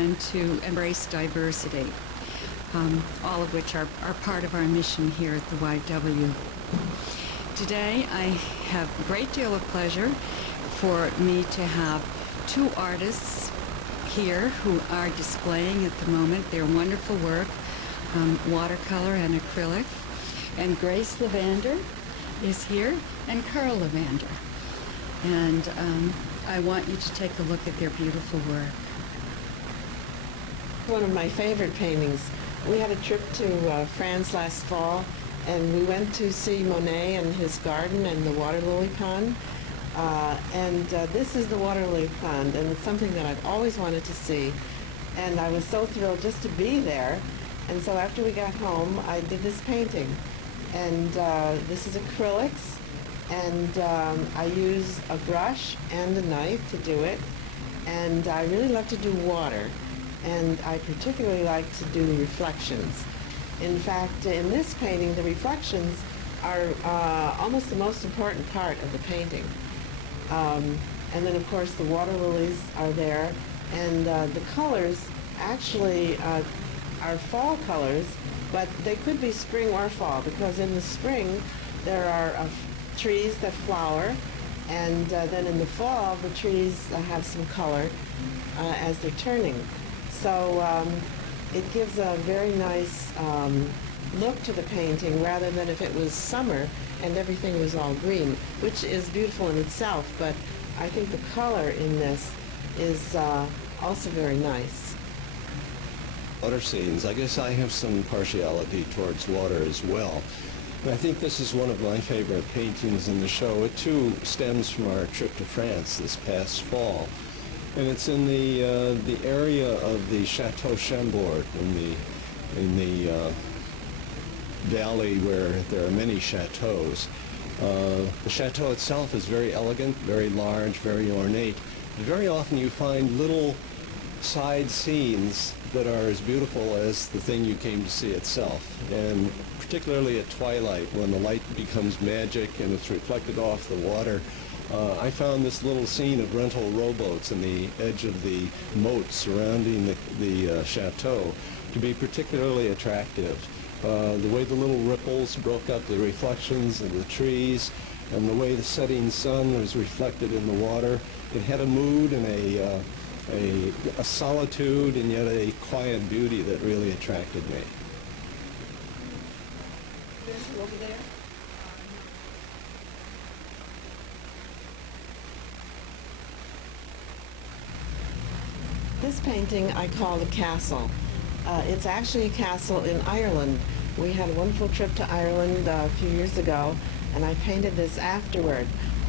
and to embrace diversity, all of which are part of our mission here at the YW. Today I have a great deal of pleasure for me to have two artists here who are displaying at the moment their wonderful work, watercolor and acrylic. And Grace LeVander is here, and Carl LeVander. And I want you to take a look at their beautiful work. One of my favorite paintings. We had a trip to France last fall, and we went to see Monet and his garden and the water lily pond. This is the water lily pond, and it's something that I've always wanted to see. And I was so thrilled just to be there. And so after we got home, I did this painting. And this is acrylics, and I use a brush and a knife to do it. And I really love to do water, and I particularly like to do the reflections. In fact, in this painting, the reflections are almost the most important part of the painting. And then, of course, the water lilies are there, and the colors actually are fall colors, but they could be spring or fall, because in the spring there are trees that flower, and then in the fall the trees have some color as they're turning. So it gives a very nice look to the painting, rather than if it was summer and everything was all green, which is beautiful in itself, but I think the color in this is also very nice. Water scenes. I guess I have some partiality towards water as well. And I think this is one of my favorite paintings in the show. It too stems from our trip to France this past fall. And it's in the area of the Chateau Chambord in the valley where there are many chateaus. The chateau itself is very elegant, very large, very ornate. And very often you find little side scenes that are as beautiful as the thing you came to see itself. And particularly at twilight, when the light becomes magic and it's reflected off the water, I found this little scene of rental rowboats in the edge of the moat surrounding the chateau to be particularly attractive. The way the little ripples broke up the reflections of the trees, and the way the setting sun was reflected in the water, it had a mood and a solitude and yet a quiet beauty that really attracted me. Over there. This painting I call the castle. It's actually a castle in Ireland. We had a wonderful trip to Ireland a few years ago, and I painted this afterward.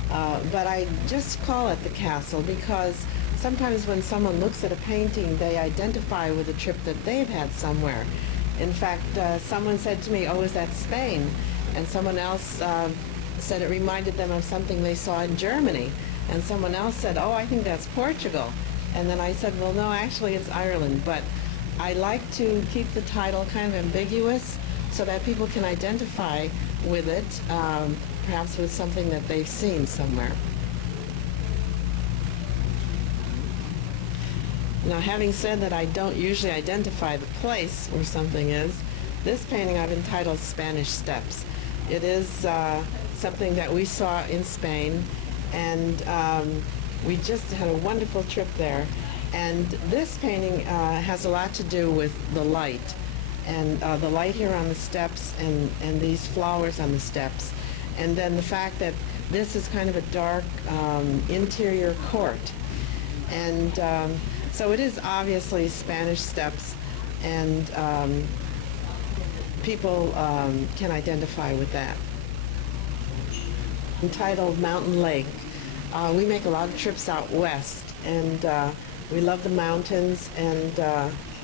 But I just call it the castle because sometimes when someone looks at a painting, they identify with a trip that they've had somewhere. In fact, someone said to me, "Oh, is that Spain?" And someone else said it reminded them of something they saw in Germany. And someone else said, "Oh, I think that's Portugal." And then I said, "Well, no, actually it's Ireland." But I like to keep the title kind of ambiguous so that people can identify with it, perhaps with something that they've seen somewhere. Now, having said that I don't usually identify the place where something is, this painting I've entitled Spanish Steps. It is something that we saw in Spain, and we just had a wonderful trip there. And this painting has a lot to do with the light, and the light here on the steps, and these flowers on the steps, and then the fact that this is kind of a dark interior court. And so it is obviously Spanish Steps, and people can identify with that. Entitled Mountain Lake. We make a lot of trips out west, and we love the mountains and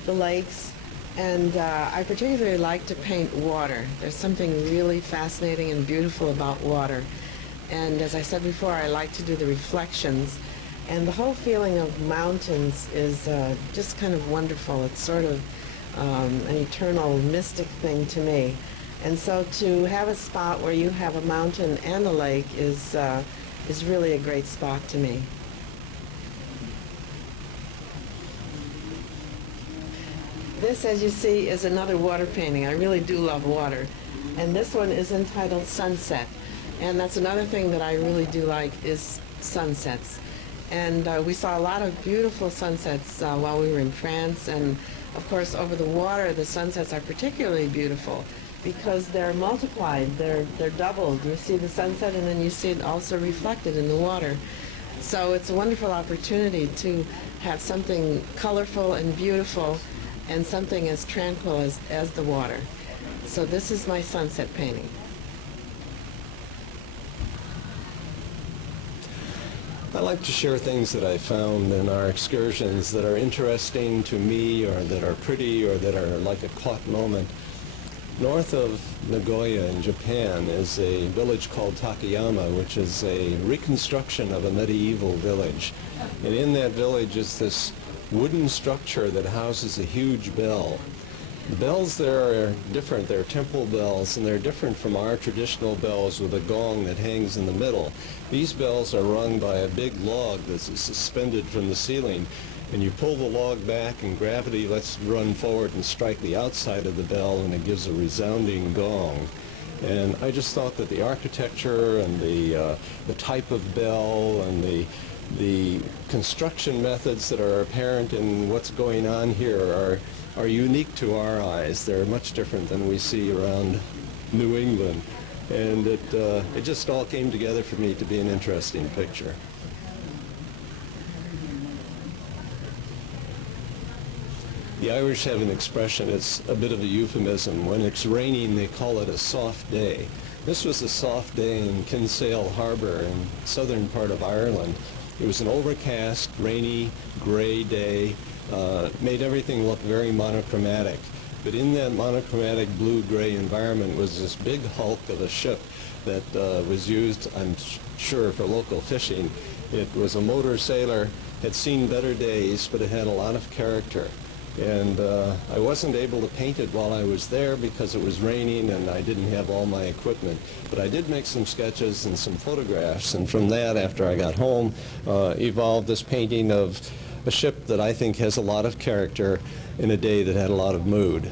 the lakes, and I particularly like to paint water. There's something really fascinating and beautiful about water. And as I said before, I like to do the reflections. And the whole feeling of mountains is just kind of wonderful. It's sort of an eternal mystic thing to me. And so to have a spot where you have a mountain and a lake is really a great spot to me. This, as you see, is another water painting. I really do love water. And this one is entitled Sunset. And that's another thing that I really do like is sunsets. And we saw a lot of beautiful sunsets while we were in France. And of course, over the water, the sunsets are particularly beautiful because they're multiplied, they're doubled. You see the sunset and then you see it also reflected in the water. So it's a wonderful opportunity to have something colorful and beautiful and something as tranquil as the water. So this is my sunset painting. I like to share things that I found in our excursions that are interesting to me or that are pretty or that are like a caught moment. North of Nagoya in Japan is a village called Takayama, which is a reconstruction of a medieval village. And in that village is this wooden structure that houses a huge bell. The bells there are different. They're temple bells, and they're different from our traditional bells with a gong that hangs in the middle. These bells are rung by a big log that's suspended from the ceiling, and you pull the log back, and gravity lets it run forward and strike the outside of the bell, and it gives a resounding gong. And I just thought that the architecture and the type of bell and the construction methods that are apparent in what's going on here are unique to our eyes. They're much different than we see around New England. And it just all came together for me to be an interesting picture. The Irish have an expression, it's a bit of a euphemism. When it's raining, they call it a soft day. This was a soft day in Kinsale Harbor in southern part of Ireland. It was an overcast, rainy, gray day, made everything look very monochromatic. But in that monochromatic blue-gray environment was this big hulk of a ship that was used, I'm sure, for local fishing. It was a motor sailor, had seen better days, but it had a lot of character. And I wasn't able to paint it while I was there because it was raining and I didn't have all my equipment. But I did make some sketches and some photographs, and from that, after I got home, evolved this painting of a ship that I think has a lot of character in a day that had a lot of mood.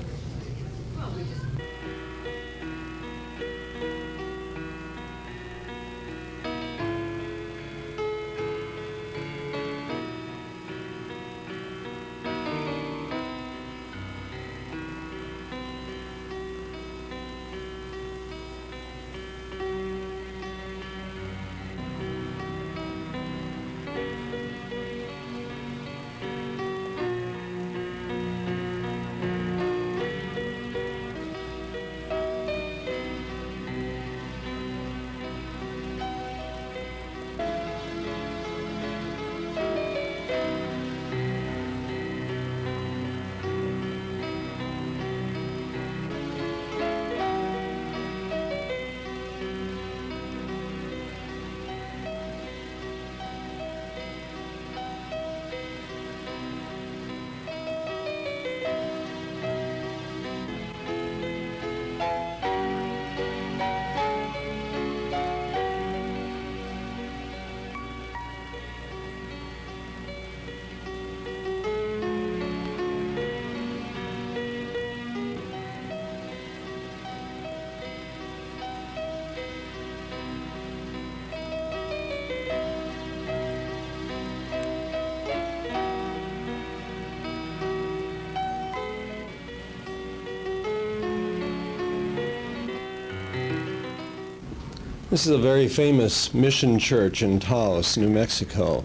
This is a very famous mission church in Taos, New Mexico.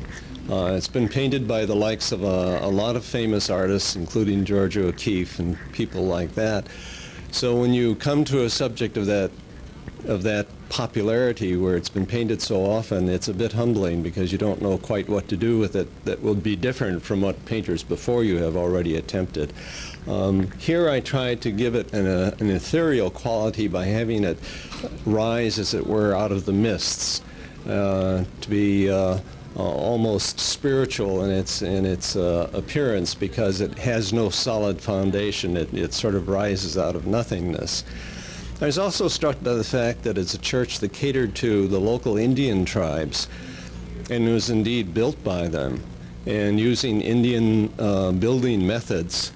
It's been painted by the likes of a lot of famous artists, including George O'Keeffe and people like that. So when you come to a subject of that popularity where it's been painted so often, it's a bit humbling because you don't know quite what to do with it that will be different from what painters before you have already attempted. Here I tried to give it an ethereal quality by having it rise, as it were, out of the mists, to be almost spiritual in its appearance because it has no solid foundation. It sort of rises out of nothingness. I was also struck by the fact that it's a church that catered to the local Indian tribes and was indeed built by them. And using Indian building methods,